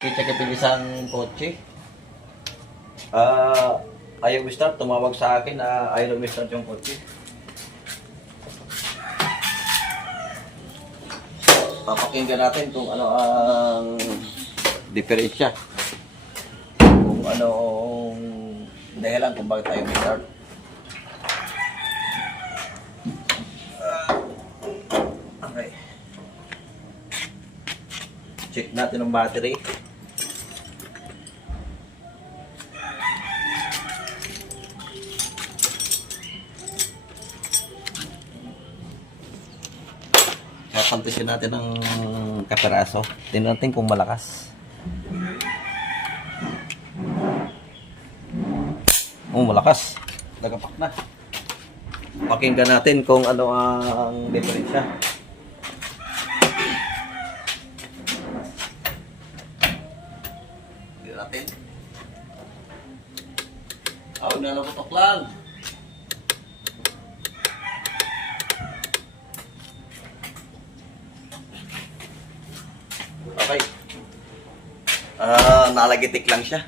Check-in isang kotse. Ayaw start, tumawag sa akin na ayaw start yung kotse. Papakinggan natin kung ano ang diferensya. Kung ano ang dahilan kung bakit ayaw start. Okay. Check natin ang battery. Kapantisin natin ang kaperaso. Tingnan natin kung malakas. Oh, malakas. Nagapak na. Pakinggan natin kung ano ang diferensya. Tingnan natin. Nalaputok lang. Okay. Nalagitik lang siya.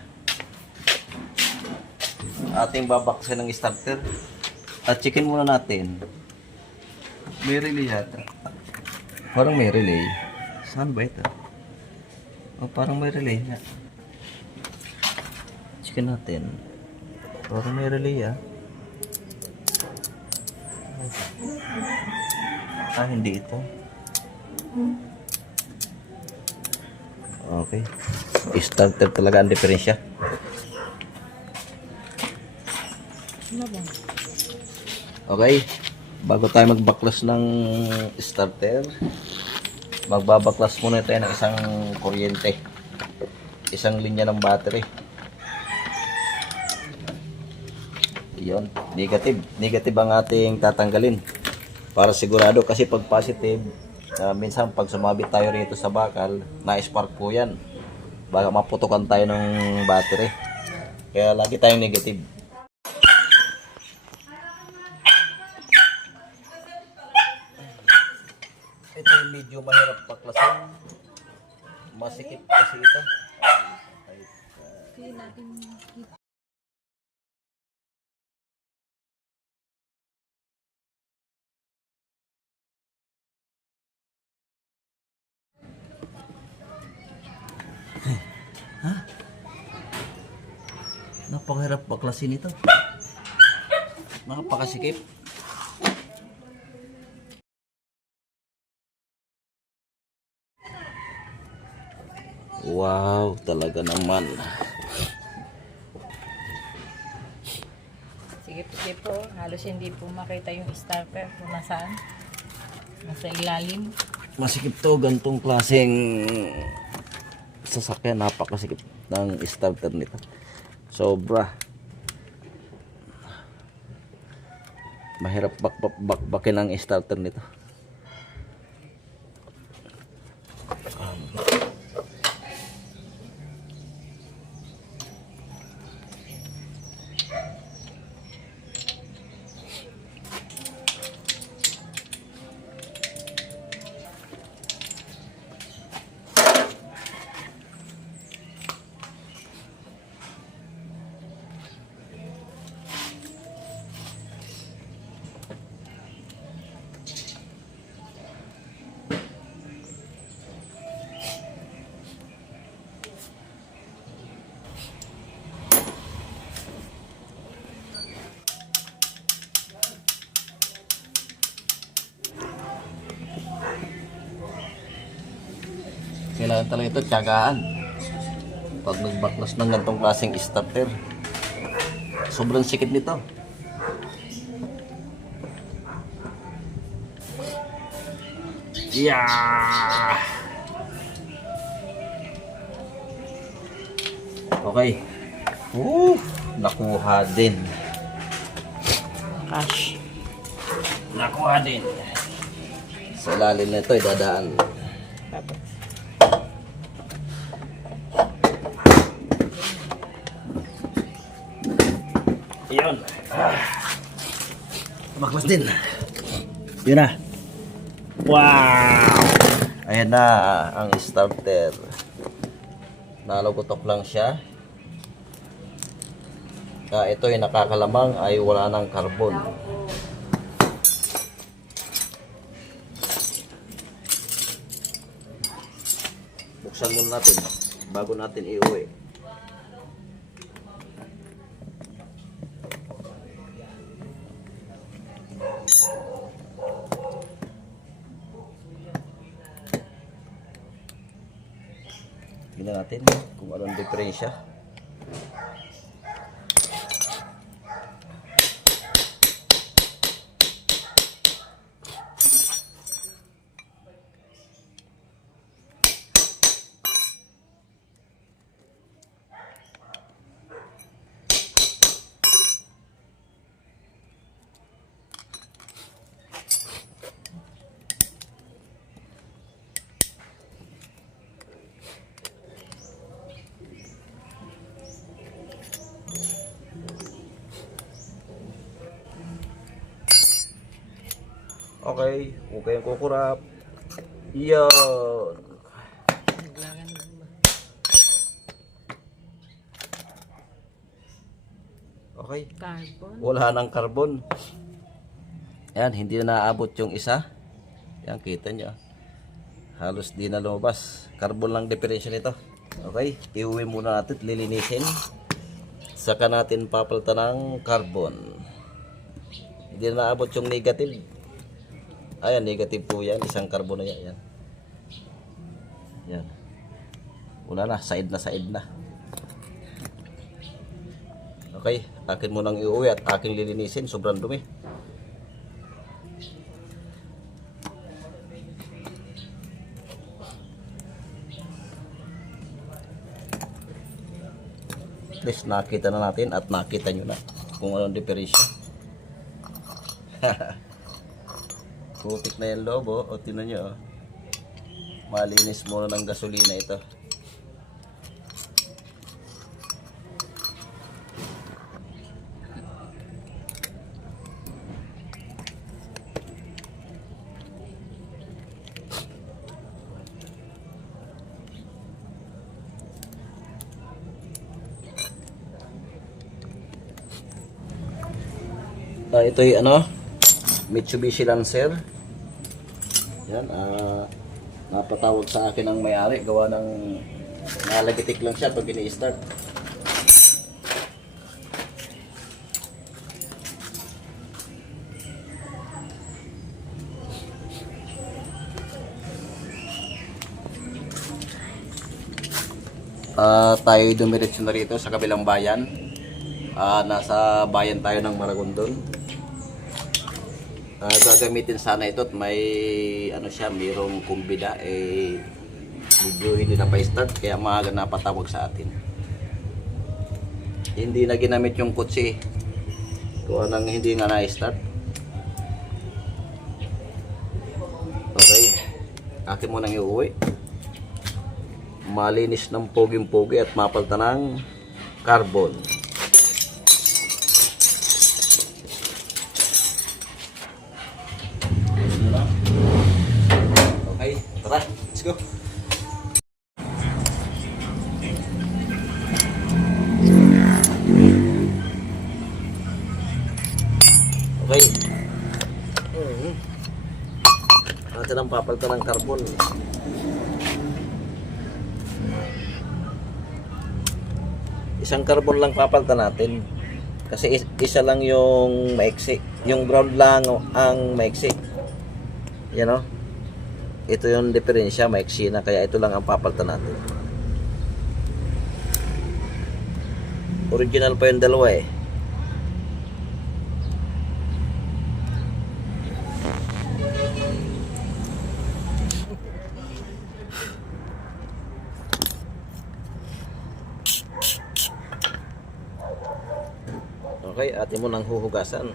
Ating babaksin ng starter. At checkin muna natin. May relay yata. Parang may relay. Saan ba ito? Oh, parang may relay na. Checkin natin. Parang may relay ah. Hindi ito. Okay. Starter talaga ang diferensya. Okay. Bago tayo magbaklas ng starter, magbabaklas muna tayo ng isang kuryente. Isang linya ng battery. Iyon. Negative. Negative ang ating tatanggalin. Para sigurado kasi pag positive, minsan pag sumabit tayo rito sa bakal, na-spark po yan. Baka maputukan tayo ng battery. Kaya lagi tayong negative. Ito yung medyo mahirap paklasin. Masikip kasi ito. Napakahirap baklasin ito. Napakasikip. Wow, talaga naman. Sige po, halos hindi po makita yung starter kung nasaan. Nasa ilalim. Masikip to, gantong klaseng sasakyan. Napakasikip ng starter nito. Sobra. Mahirap bakbakin ang starter nito. Kailangan talaga ito tiyagaan pag nagbaklas ng gantong klaseng starter. Sobrang sikip nito. Yeah! Okay. Nakuha din. Cash. Nakuha din. Sa ilalim na ito, idadaan. Tapos. Yun. Baklas din. Yun na. Wow! Ayan na ang starter. Nalugotok lang siya. Ito ay nakakalamang ay wala ng carbon. Buksan muna natin bago natin iuwi. Tingnan natin kung anong diferensya. Okay, huwag kayong kukurap. Yun. Okay. Carbon. Wala nang carbon. Yan, hindi na naabot yung isa. Yan, kita nyo. Halos di na lumabas. Carbon lang diferensya nito. Okay, iuwi muna natin, lilinisin. Saka natin papalitan ng carbon. Hindi na naabot yung negative. Ayan, negative po yan. Isang carbon na yan. Yan. Wala na, side na. Okay, akin munang iuwi at aking lilinisin. Sobrang dumi. At least nakita na natin at nakita nyo na kung anong diferensya. Putik na yung lobo. O tinan nyo, oh. Malinis muna ng gasolina ito. Ito'y ano, Mitsubishi Lancer. Yan, napatawag sa akin ang may-ari, gawa ng nalagitik lang siya pag ini-start. Tayo dumiretso na rito sa kabilang bayan. Nasa bayan tayo ng Maragondon. Gagamitin sana ito at may ano siya, mayroong kumbida medyo hindi na pa-start kaya maaga napatawag sa atin. Hindi na ginamit yung kutsi kung anong hindi nga na-start. Okay, akin mo nang iuwi. Malinis ng poging-pogi at mapalta ng carbon. Okay, tara, let's go. Okay. Natin ang papalitan ng carbon. Isang carbon lang papalitan natin. Kasi isa lang yung maiksi. Yung ground lang ang maiksi. Yan o. Ito yung diferensya, maiksi na, kaya ito lang ang papalitan natin. Original pa yung dalawa eh. Okay, atin mo nang huhugasan.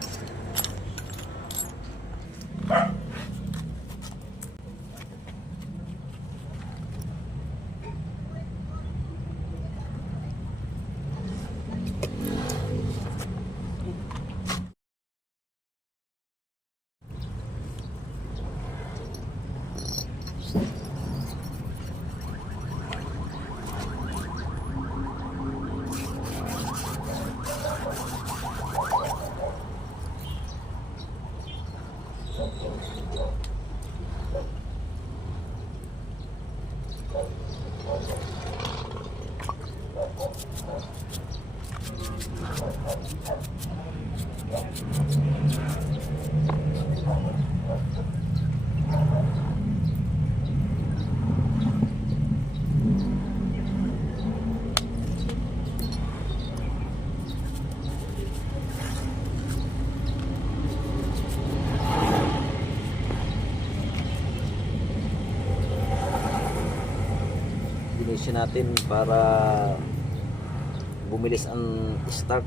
natin para bumilis ang start.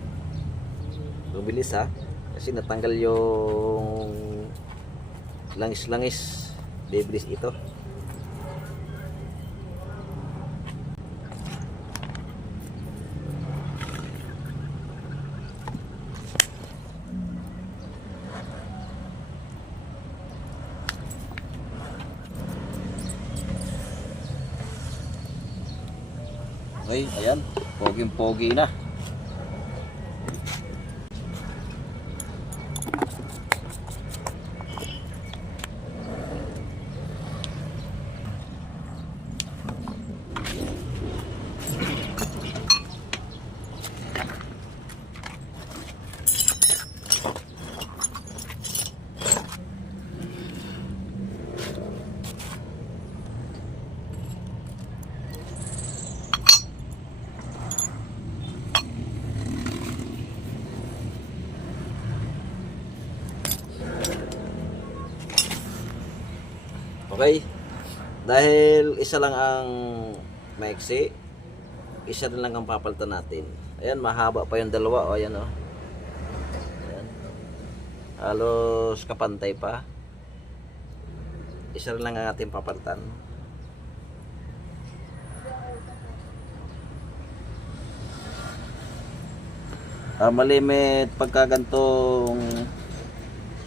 Bumilis ha. Kasi natanggal yung langis-langis. Bibilis ito. Okay, ayan. Poging-pogi na. Okay. Dahil isa lang ang maiksi, isa rin lang ang papalitan natin. Ayan, mahaba pa yung dalawa. O, ayan o. Ayan. Halos kapantay pa. Isa rin lang ang ating papalitan. Malimit pagka gantong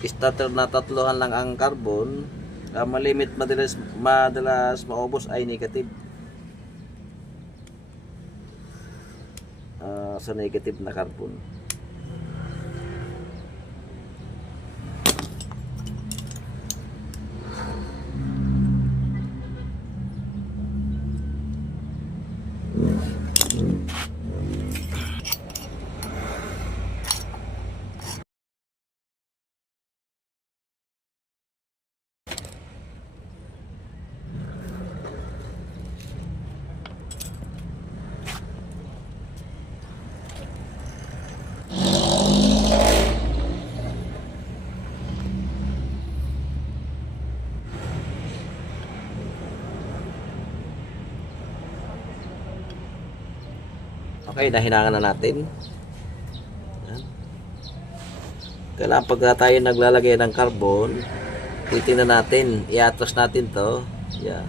starter na tatlohan lang ang carbon, malimit madalas maubos ay negative. Sa negative na carbon. Okay, nahinangan na natin. Yan. Kailangan pag tayo naglalagay ng carbon, titingnan natin, i-atras natin to. Yan.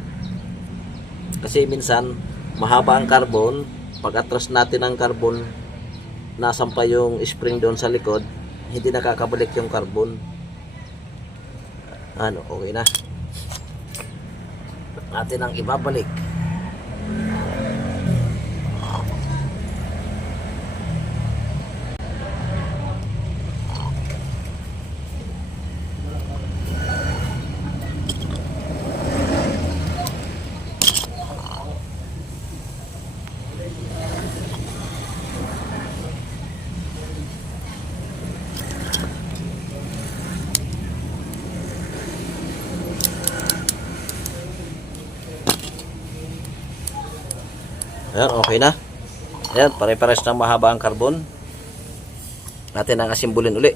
Kasi minsan, mahaba ang carbon, pag atras natin ang carbon, nasan pa yung spring doon sa likod, hindi nakakabalik yung carbon. Ano, okay na. Natin ang ibabalik. Ayan, okay na. Ayan, pare-pares na mahaba ang carbon. Natin ang asimbulin uli.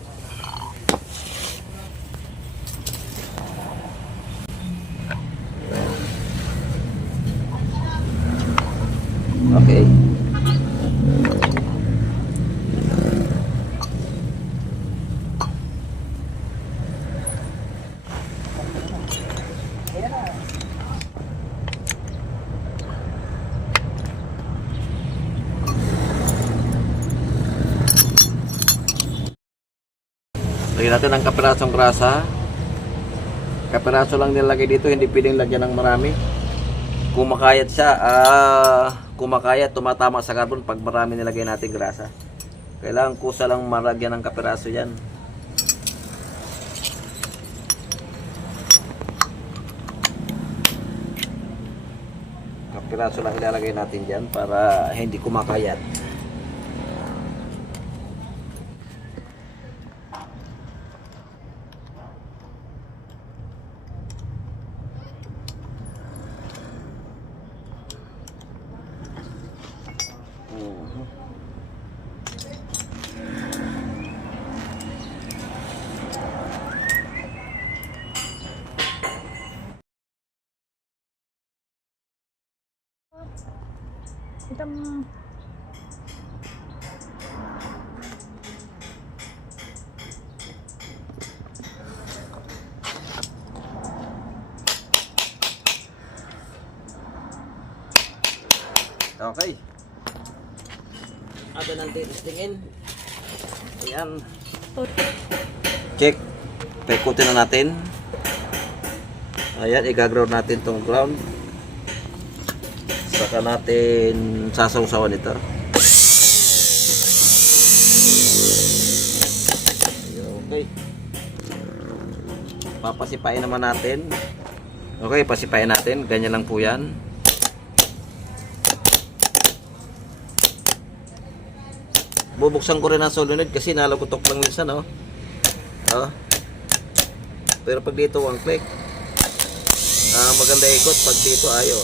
Okay. Lagyan natin ang kapirasong grasa. Kapiraso lang nilagay dito, hindi pwedeng lagyan ng marami. Kumakayat siya, kumakayat, tumatama sa carbon pag marami nilagay natin grasa. Kailangan kusa lang malagyan ng kapiraso yan. Kapiraso lang ilalagay natin dyan para hindi kumakayat. Tam. Okay. Ato nang titistingin. Ayan. Check. Paikutin na natin. Ayan, i-ground natin tong ground. Saka natin sasawsawan ito. Okay. Papasipain naman natin. Okay, pasipain natin. Ganyan lang po yan. Bubuksan ko rin ang solenoid kasi nalagutok lang minsan, oh. Oh. Pero pag dito one click, maganda ikot. Pag dito ayo.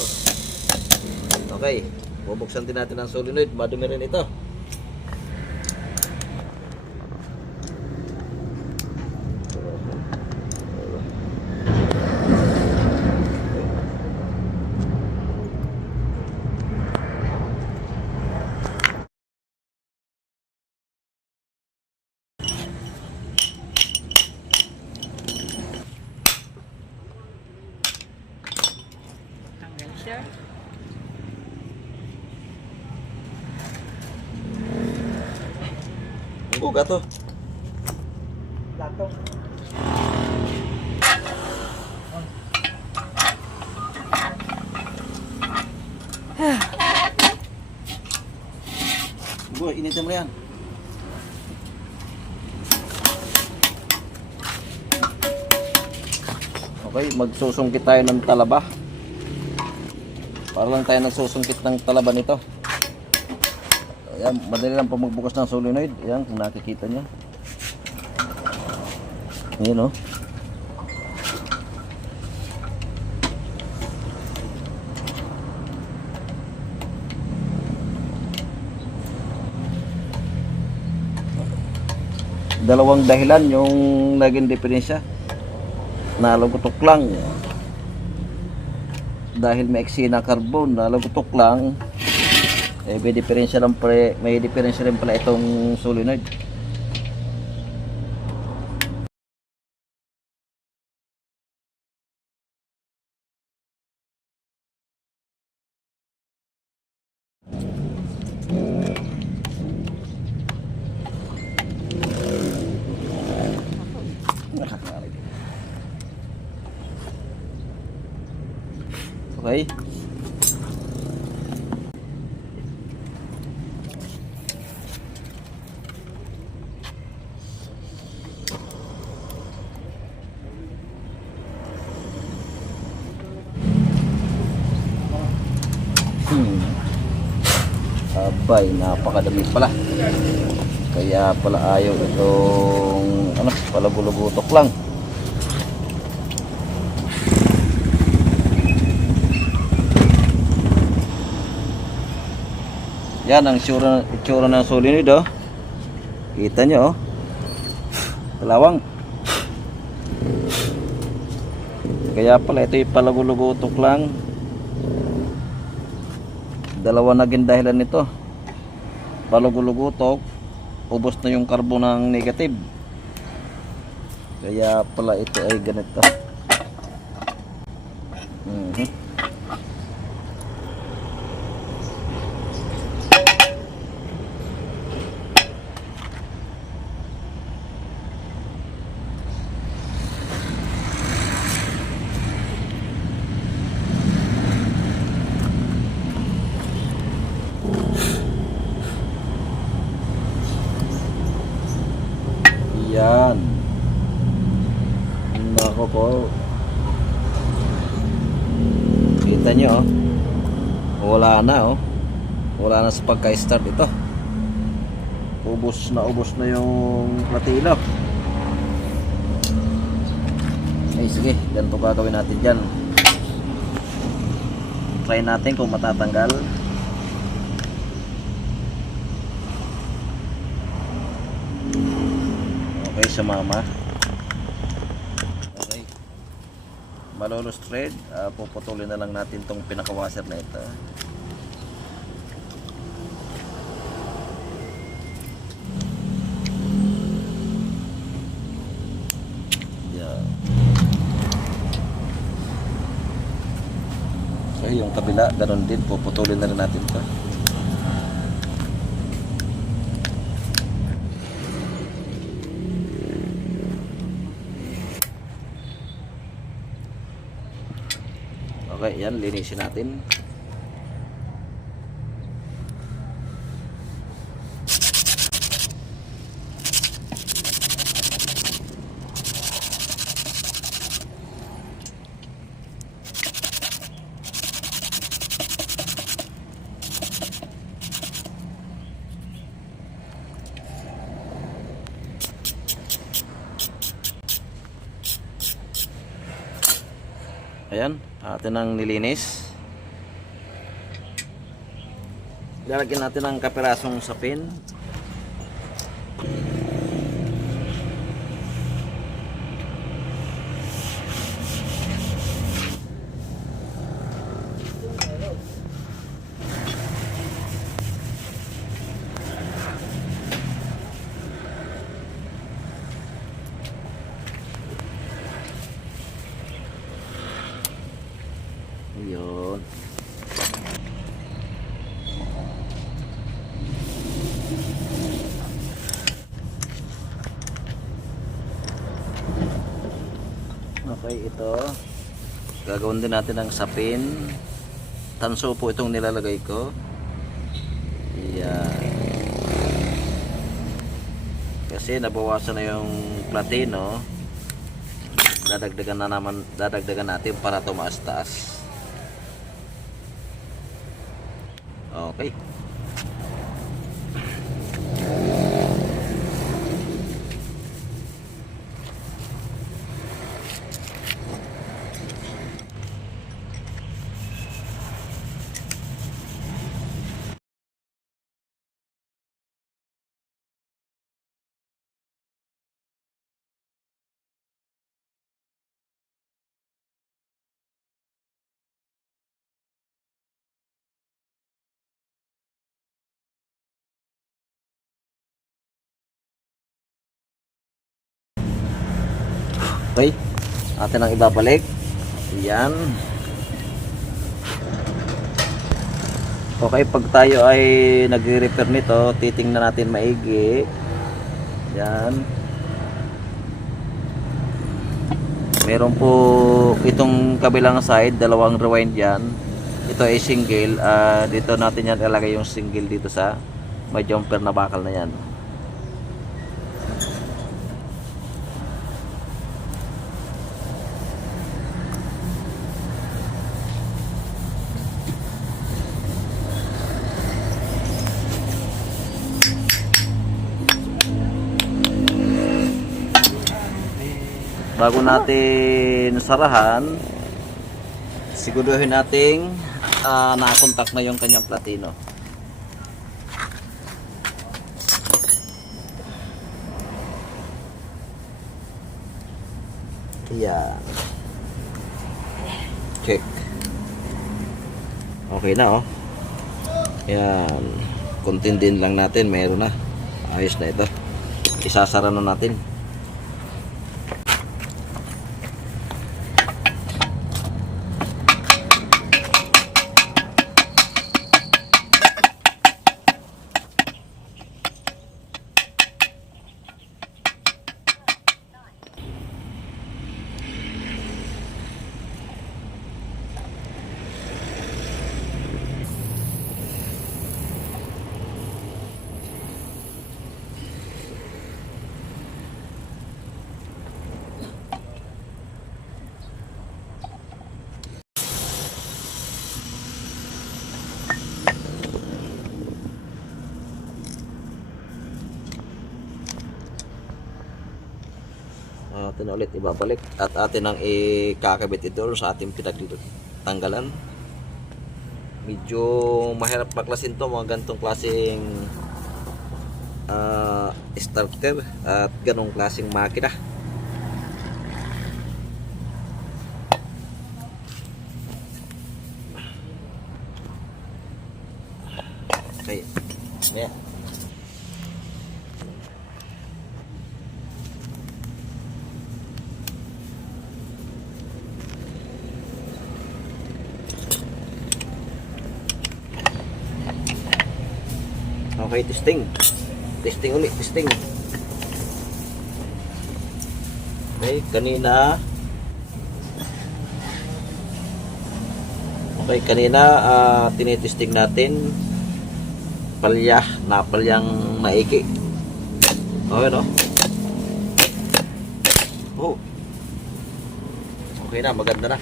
Okay, bubuksan din natin ang solenoid. Madumi rin ito. Tanggal siya. Ang buga to. Lato. Buga, initin mo yan. Okay, magsusungkit tayo ng talaba. Para lang tayo nagsusungkit ng talaba nito. Ayan, madali lang po magbukas ng solenoid. Ayan, kung nakikita nyo. Ayan, oh. Dalawang dahilan yung naging diferensya. Nalagutok lang. Dahil may maiksi na carbon, nalagutok lang. Eh, may diferensya rin pala itong solenoid. Okay. Abay, napakadami pala. Kaya pala ayaw itong palagulugutok lang. Yan ang itsura ng solenoid, oh. Kita nyo, oh. Kalawang. Kaya pala ito yung palagulugutok lang. Dalawa naging dahilan nito. Palagulugutok, ubos na yung carbon ng negative. Kaya pala ito ay ganito. Yan. Nako po. Kita nyo, oh. Wala na, oh. Wala na sa pagka-start ito. Ubos na yung platino. Ay, sige. Ganito gagawin natin dyan. Try natin kung matatanggal. Okay, sumama. Okay. Malolos thread. Puputulin na lang natin tong pinaka-washer na ito. kabila, ganun din, puputulin na rin natin to. Okay, yan, linisin natin. Ayan, atin ang nilinis. Lalagyan natin ang kapirasong sapin. Yun. Okay, ito. Gagawin din natin ng sapin. Tanso po itong nilalagay ko. Yan. Kasi nabawasan na yung platino. Dadagdagan natin para tumaas-taas. Okay. Okay, atin ang ibabalik. Yan. Okay, pag tayo ay nagre-repair nito, titingnan natin maigi. Yan. Meron po itong kabilang side, dalawang rewind yan. Ito ay single. Dito natin yan ilagay yung single dito sa may jumper na bakal na yan. Bago natin sarahan, siguraduhin nating nakakontak na yung kanyang platino. Yan. Check. Okay na, oh. Yan. Kuntin din lang natin, mayroon na. Ayos na ito. Isasara na natin. Atin ulit ibabalik at atin ang ikakabit ito sa ating pinagtanggalan. Medyo mahirap baklasin to, mga gantong klaseng starter at ganong klaseng makina. Okay, yeah. Okay, testing. Testing ulit, testing. Okay, kanina. Okay, kanina tinitesting natin palyang maigi. Okay, no? Oh. Okay na, maganda na.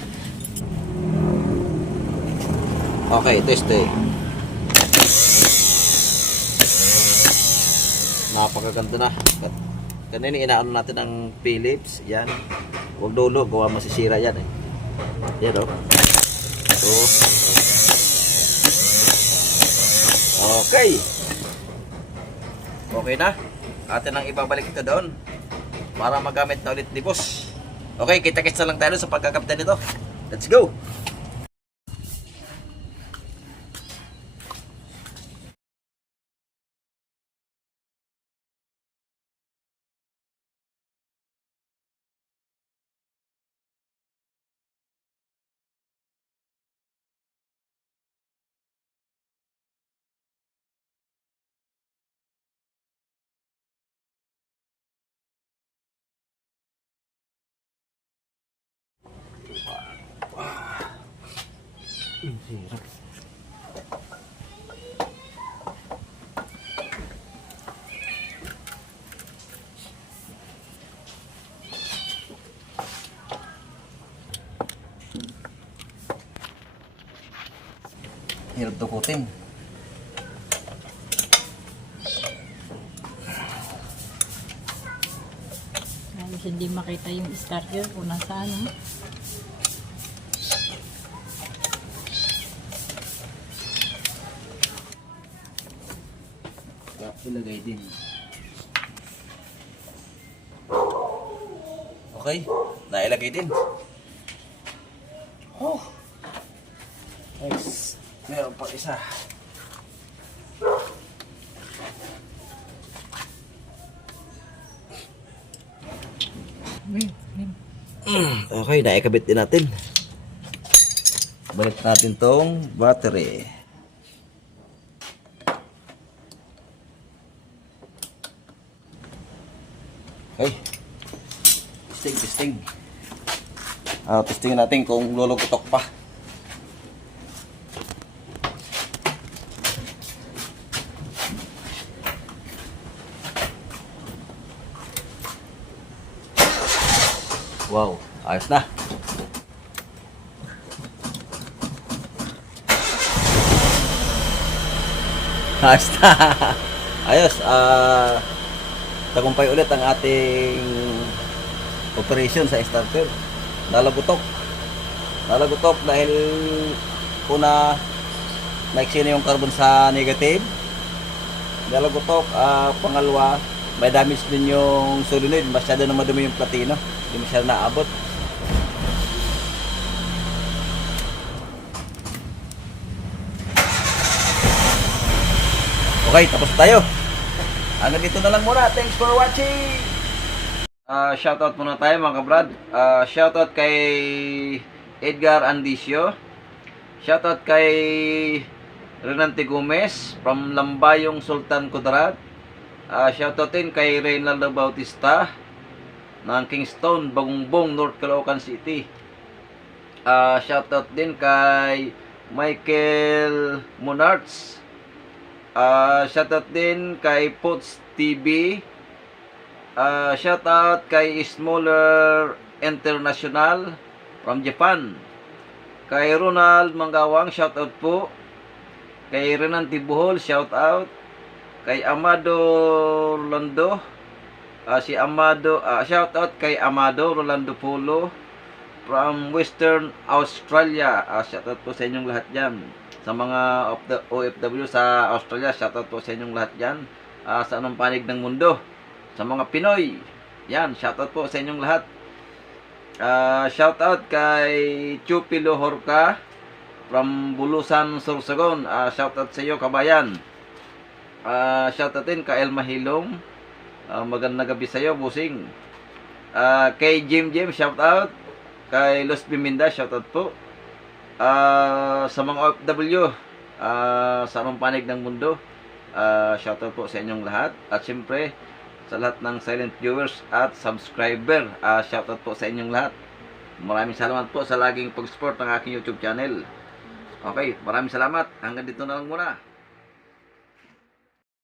Okay, testing. Napakaganda na. Kanina inaano natin ang Philips. Yan. Huwag dulo. Gawa masisira yan eh. Yan o. Oh. Okay. Okay na. Atin ang ibabalik ito doon. Para magamit na ulit ni boss. Okay, kita-kits na lang tayo sa pagkakapit nito. Let's go! Hirap dukutin. Halos hindi makita yung starter kung nasaan. Ilagay din. Okay, nailagay din. Oh. Nice. Meron pa isa. Okay, naikabit din natin. Balik natin tong battery. Okay. Testing. Testingin natin kung lulugutok pa. Wow, ayos na. Ayos na. Ayos. Tagumpay ulit ang ating operation sa starter. Nalagutok dahil una maiksi na yung carbon sa negative. Nalagutok. Pangalawa, may damage din yung solenoid. Masyado na madumi yung platino. Hindi masyado naabot. Okay, tapos tayo. Hanggang dito na lang muna. Thanks for watching. Shoutout muna tayo mga kabrad. Shoutout kay Edgar Andicio. Shoutout kay Renante Gomez from Lambayong Sultan Kudarat. Shoutout din kay Reynaldo Bautista ng Kingston, Bagungbong, North Caloocan City. Shoutout din kay Michael Monarts. Shoutout din kay Pots TV. Shoutout kay Smaller International from Japan. Kay Ronald Manggawang, shoutout po. Kay Renan Tibuhol, shoutout. Kay Amado Rolando. Shoutout kay Amado Rolando Polo from Western Australia. Shoutout po sa inyong lahat dyan. Sa mga OFW sa Australia, shoutout po sa inyong lahat dyan. Sa anong panig ng mundo. Sa mga Pinoy, yan, shoutout po sa inyong lahat. Shoutout kay Chupilo Horka from Bulusan, Sorsogon. Shoutout sa iyo, kabayan. Shoutout din kay Elma Hilong. Magandang gabi sa iyo, busing. Kay Jim, shoutout. Kay Los Biminda, shoutout po. Sa mga OFW, sa anong panig ng mundo, Shoutout po sa inyong lahat. At syempre, sa lahat ng silent viewers at subscriber, shoutout po sa inyong lahat. Maraming salamat po sa laging pag-support ng aking YouTube channel. Okay, maraming salamat. Hanggang dito na lang muna.